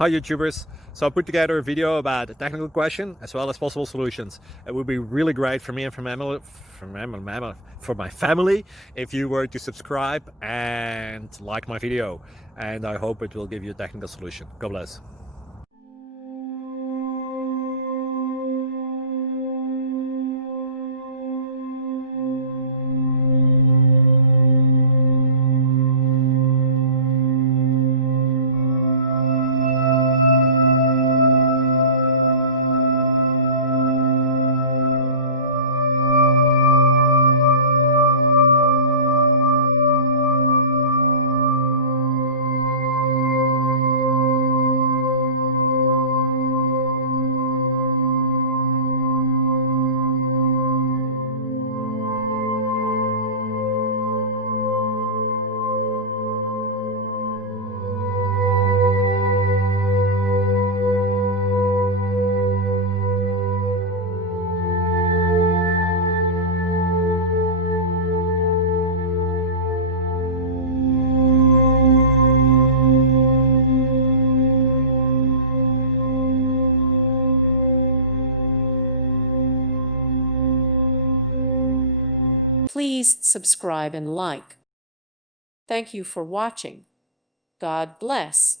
Hi YouTubers! So I put together a video about a technical question as well as possible solutions. It would be really great for me and for my family if you were to subscribe and like my video, and I hope it will give you a technical solution. God bless. Please subscribe and like. Thank you for watching. God bless.